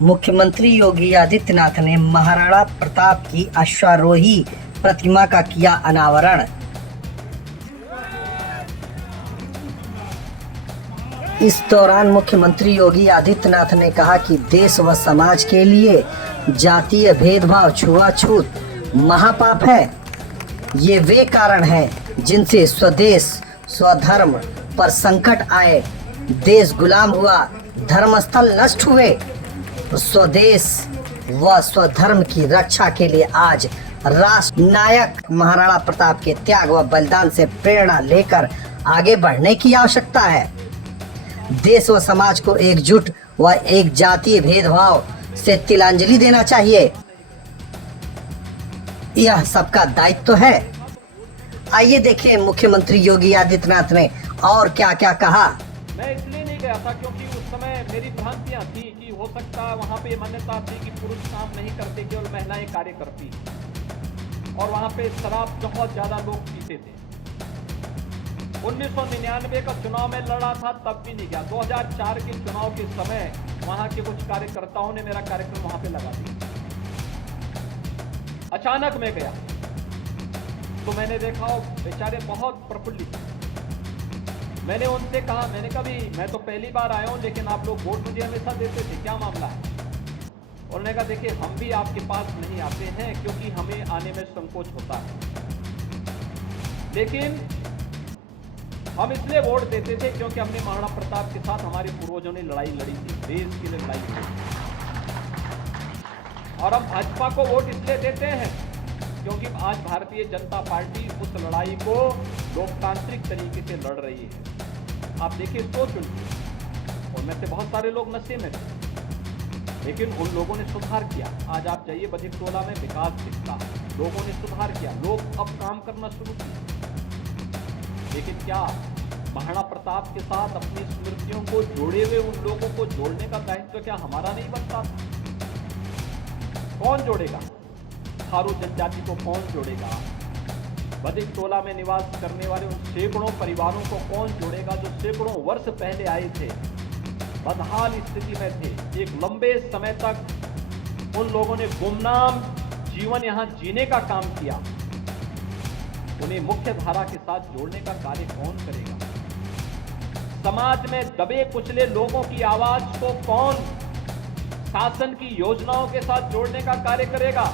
मुख्यमंत्री योगी आदित्यनाथ ने महाराणा प्रताप की अश्वारोही प्रतिमा का किया अनावरण। इस दौरान मुख्यमंत्री योगी आदित्यनाथ ने कहा कि देश व समाज के लिए जातीय भेदभाव, छुआछूत महापाप है। ये वे कारण हैं जिनसे स्वदेश स्वधर्म पर संकट आए, देश गुलाम हुआ, धर्मस्थल नष्ट हुए। स्वदेश व स्वधर्म की रक्षा के लिए आज राष्ट्र नायक महाराणा प्रताप के त्याग व बलिदान से प्रेरणा लेकर आगे बढ़ने की आवश्यकता है। देश व समाज को एकजुट व एक जातीय भेदभाव से तिलांजलि देना चाहिए। यह सबका दायित्व है। आइए देखें मुख्यमंत्री योगी आदित्यनाथ ने और क्या क्या कहा। मैं इसलिए नहीं गया था क्योंकि उस समय मेरी भ्रांतियां थी कि हो सकता है वहाँ पे मान्यता थी कि पुरुष काम नहीं करते, केवल महिलाएं कार्य करती, और वहाँ पे शराब बहुत ज्यादा लोग पीते थे। 1999 का चुनाव में लड़ा था तब भी नहीं गया। 2004 के चुनाव के समय वहाँ के कुछ कार्यकर्ताओं ने मेरा कार्यक्रम वहाँ पे लगा दिया। अचानक मैं गया तो मैंने देखा बेचारे बहुत प्रफुल्लित। मैंने उनसे कहा, मैंने कहा भी मैं तो पहली बार आया हूं, लेकिन आप लोग वोट मुझे हमेशा देते थे, क्या मामला है? उन्होंने कहा देखिए हम भी आपके पास नहीं आते हैं क्योंकि हमें आने में संकोच होता है, लेकिन हम इसलिए वोट देते थे क्योंकि हमने महाराणा प्रताप के साथ हमारे पूर्वजों ने लड़ाई लड़ी थी, देश के लिए लड़ाई लड़ी। और हम भाजपा को वोट इसलिए देते हैं क्योंकि आज भारतीय जनता पार्टी उस लड़ाई को लोकतांत्रिक तरीके से लड़ रही है। आप देखिए सोच उनकी, उनमें से बहुत सारे लोग नशे में थे, लेकिन उन लोगों ने सुधार किया। आज आप जाइए बधिकटोला में विकास दिखता, लोगों ने सुधार किया, लोग अब काम करना शुरू किया। लेकिन क्या महाराणा प्रताप के साथ अपनी स्मृतियों को जोड़े हुए उन लोगों को जोड़ने का दायित्व क्या हमारा नहीं बनता? कौन जोड़ेगा? थारू जनजाति को कौन जोड़ेगा? बधिकटोला में निवास करने वाले उन सैकड़ों परिवारों को कौन जोड़ेगा जो सैकड़ों वर्ष पहले आए थे, बदहाल स्थिति में थे। एक लंबे समय तक उन लोगों ने गुमनाम जीवन यहां जीने का काम किया। उन्हें मुख्य धारा के साथ जोड़ने का कार्य कौन करेगा? समाज में दबे कुचले लोगों की आवाज को कौन शासन की योजनाओं के साथ जोड़ने का कार्य करेगा?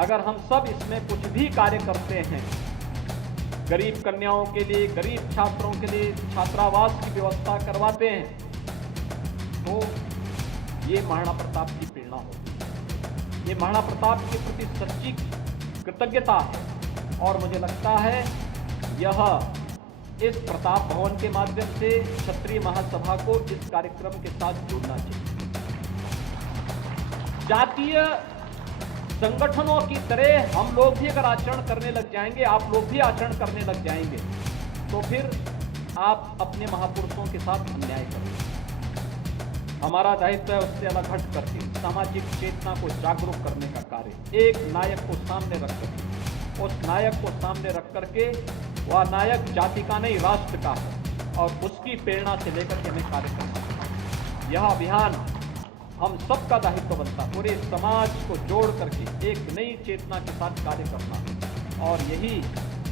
अगर हम सब इसमें कुछ भी कार्य करते हैं, गरीब कन्याओं के लिए, गरीब छात्रों के लिए छात्रावास की व्यवस्था करवाते हैं, तो ये महाराणा प्रताप की प्रेरणा होती है। ये महाराणा प्रताप के प्रति सच्ची कृतज्ञता है। और मुझे लगता है यह इस प्रताप भवन के माध्यम से क्षत्रिय महासभा को इस कार्यक्रम के साथ जोड़ना चाहिए। जातीय संगठनों की तरह हम लोग भी अगर आचरण करने लग जाएंगे, आप लोग भी आचरण करने लग जाएंगे, तो फिर आप अपने महापुरुषों के साथ अन्याय करेंगे। हमारा दायित्व है उससे अलग हट करके सामाजिक चेतना को जागरूक करने का कार्य, एक नायक को सामने रख करके, उस नायक को सामने रख करके, वह नायक जाति का नहीं राष्ट्र का है, और उसकी प्रेरणा से लेकर के हमें कार्य करना है। यह अभियान हम सबका दायित्व बनता, पूरे समाज को जोड़ करके एक नई चेतना के साथ कार्य करना, और यही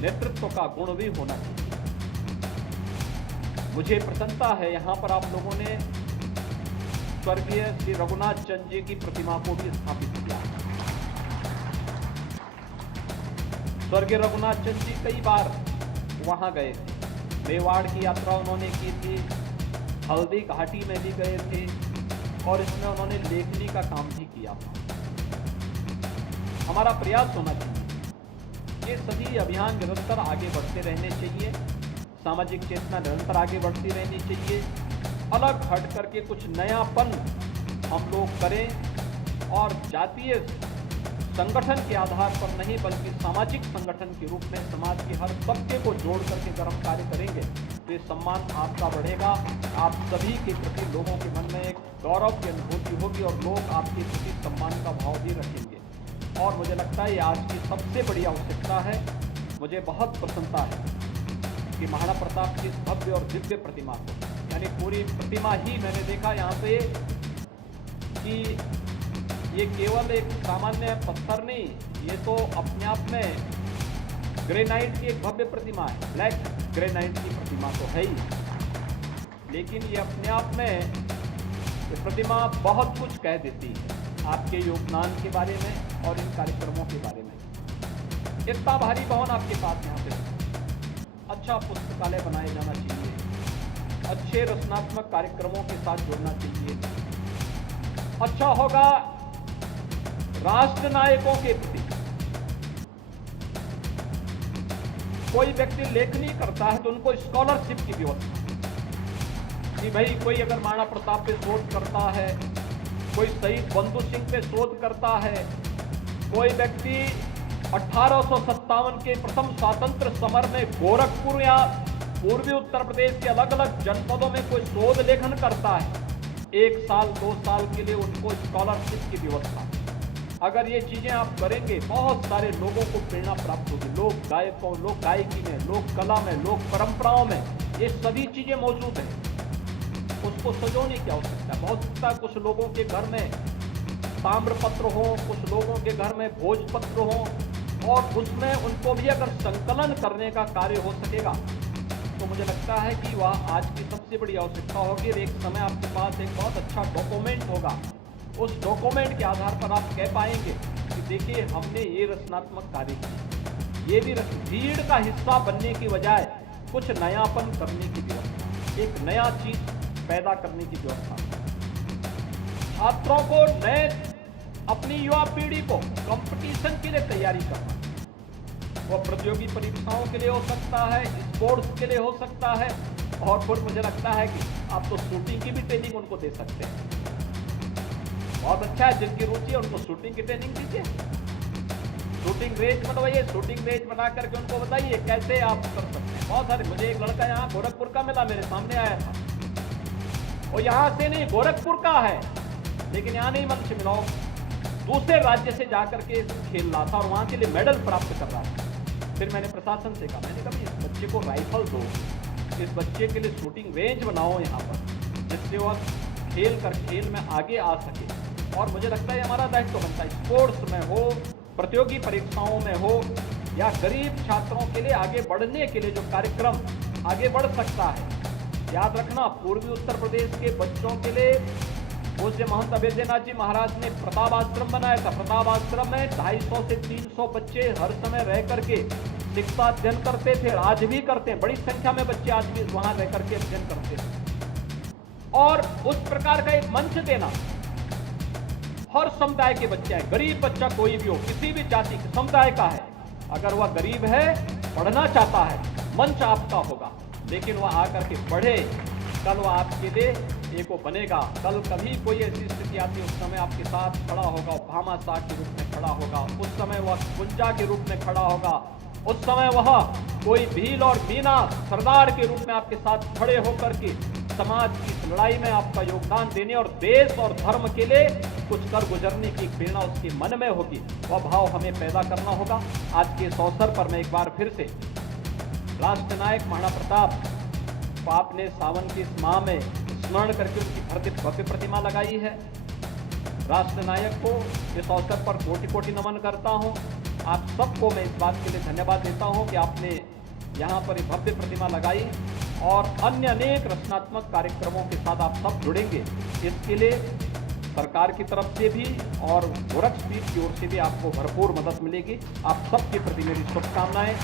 नेतृत्व का गुण भी होना चाहिए। मुझे प्रसन्नता है यहाँ पर आप लोगों ने स्वर्गीय श्री रघुनाथ चंद जी की प्रतिमा को भी स्थापित किया। स्वर्गीय रघुनाथ चंद जी कई बार वहां गए थे, मेवाड़ की यात्रा उन्होंने की थी, हल्दी घाटी में भी गए थे, और इसमें उन्होंने लेखनी का काम भी किया था। हमारा प्रयास होना चाहिए, ये सभी अभियान निरंतर आगे बढ़ते रहने चाहिए, सामाजिक चेतना निरंतर आगे बढ़ती रहनी चाहिए। अलग हट करके कुछ नयापन हम लोग करें, और जातीय संगठन के आधार पर नहीं बल्कि सामाजिक संगठन के रूप में समाज के हर तबके को जोड़ करके अगर हम कार्य करेंगे तो ये सम्मान आपका बढ़ेगा। आप सभी के प्रति लोगों के मन में एक गौरव की अनुभूति होगी और लोग आपके प्रति सम्मान का भाव भी रखेंगे। और मुझे लगता है ये आज की सबसे बड़ी आवश्यकता है। मुझे बहुत प्रसन्नता है कि महाराणा प्रताप की इस भव्य और दिव्य प्रतिमा को, यानी पूरी प्रतिमा ही मैंने देखा यहाँ पे कि ये केवल एक सामान्य पत्थर नहीं, ये तो अपने आप में ग्रेनाइट की एक भव्य प्रतिमा है। ब्लैक ग्रेनाइट की प्रतिमा तो है ही, लेकिन ये अपने आप में ये प्रतिमा बहुत कुछ कह देती है आपके योगदान के बारे में और इन कार्यक्रमों के बारे में। इतना भारी भवन आपके पास यहाँ पे, अच्छा पुस्तकालय बनाया जाना चाहिए, अच्छे रचनात्मक कार्यक्रमों के साथ जुड़ना चाहिए। अच्छा होगा राष्ट्र नायकों के प्रति। कोई व्यक्ति लेखनी करता है तो उनको स्कॉलरशिप की व्यवस्था कि भाई कोई अगर महाराणा प्रताप पे शोध करता है, कोई शहीद बंधु सिंह पे शोध करता है, कोई व्यक्ति 1857 के प्रथम स्वतंत्र समर में गोरखपुर या पूर्वी उत्तर प्रदेश के अलग अलग जनपदों में कोई शोध लेखन करता है, 1 साल 2 साल के लिए उनको स्कॉलरशिप की व्यवस्था। अगर ये चीजें आप करेंगे, बहुत सारे लोगों को प्रेरणा प्राप्त होगी। लोक गायकों, लोक गायकी में, लोक कला में, लोक परंपराओं में ये सभी चीजें मौजूद हैं। उसको सजोने की आवश्यकता है। बहुत सकता है कुछ लोगों के घर में ताम्रपत्र हो, कुछ लोगों के घर में भोजपत्र हो, और उसमें उनको भी अगर संकलन करने का कार्य हो सकेगा तो मुझे लगता है कि वह आज की सबसे बड़ी आवश्यकता होगी। एक समय आपके पास एक बहुत अच्छा डॉक्यूमेंट होगा, उस डॉक्यूमेंट के आधार पर आप कह पाएंगे कि देखिए हमने ये रचनात्मक कार्य किया। ये भी भीड़ का हिस्सा बनने की बजाय कुछ नयापन करने की व्यवस्था, एक नया चीज पैदा करने की व्यवस्था। छात्रों को नए, अपनी युवा पीढ़ी को कंपटीशन के लिए तैयारी करना, वो प्रतियोगी परीक्षाओं के लिए हो सकता है, स्पोर्ट्स के लिए हो सकता है, और फिर मुझे लगता है कि आप तो शूटिंग की भी ट्रेनिंग उनको दे सकते हैं। बहुत अच्छा है, जिनकी रुचि है उनको शूटिंग की ट्रेनिंग दीजिए, शूटिंग रेंज बनवाइए, शूटिंग रेंज बना करके उनको बताइए कैसे आप कर सकते हैं। बहुत सारे, मुझे एक लड़का यहाँ गोरखपुर का मिला, मेरे सामने आया था, वो यहाँ से नहीं गोरखपुर का है, लेकिन यहाँ नहीं मंच मिला, दूसरे राज्य से जाकर के खेल रहा था और वहाँ के लिए मेडल प्राप्त कर रहा था। फिर मैंने प्रशासन से कहा, मैंने कहा इस बच्चे को राइफल दो, इस बच्चे के लिए शूटिंग रेंज बनाओ यहाँ पर, जिससे वह खेल में आगे आ सके। और मुझे लगता है हमारा दायित्व बनता है, स्पोर्ट्स में हो, प्रतियोगी परीक्षाओं में हो, या गरीब छात्रों के लिए आगे बढ़ने के लिए जो कार्यक्रम आगे बढ़ सकता है। याद रखना, पूर्वी उत्तर प्रदेश के बच्चों के लिए पूज्य महंत अभेद्यनाथ जी महाराज ने प्रताप आश्रम बनाया था। प्रताप आश्रम में 250 से 300 बच्चे हर समय रह करके शिक्षा अध्ययन करते थे, आज भी करते हैं, बड़ी संख्या में बच्चे आज भी वहां रह करके अध्ययन करते हैं। और उस प्रकार का एक मंच देना, हर समुदाय के बच्चे हैं, गरीब बच्चा कोई भी हो, किसी भी जाति के समुदाय का है, अगर वह गरीब है, पढ़ना चाहता है, मंच आपका होगा, लेकिन वह आकर के पढ़े, कल वह आपके लिए एक वो बनेगा। कल कभी कोई ऐसी स्थिति आती है, उस समय आपके साथ खड़ा होगा, भामाशाह के रूप में खड़ा होगा, उस समय वह कुंजा के रूप में खड़ा होगा, उस समय वह कोई भील और मीना सरदार के रूप में आपके साथ खड़े होकर के समाज की लड़ाई में आपका योगदान देने और देश और धर्म के लिए कुछ कर गुजरने की प्रेरणा उसके मन में होगी। वह भाव हमें पैदा करना होगा। आज के इस अवसर पर मैं एक बार फिर से राष्ट्र नायक महाराणा प्रताप को आपने सावन के इस माह में स्मरण करके उनकी भव्य प्रतिमा लगाई है। राष्ट्र नायक को इस अवसर पर कोटि कोटि नमन करता हूं। आप सबको मैं इस बात के लिए धन्यवाद देता हूं कि आपने यहाँ पर भव्य प्रतिमा लगाई और अन्य अनेक रचनात्मक कार्यक्रमों के साथ आप सब जुड़ेंगे। इसके लिए सरकार की तरफ से भी और गोरक्षपीठ की ओर से भी आपको भरपूर मदद मिलेगी। आप सबके प्रति मेरी शुभकामनाएं।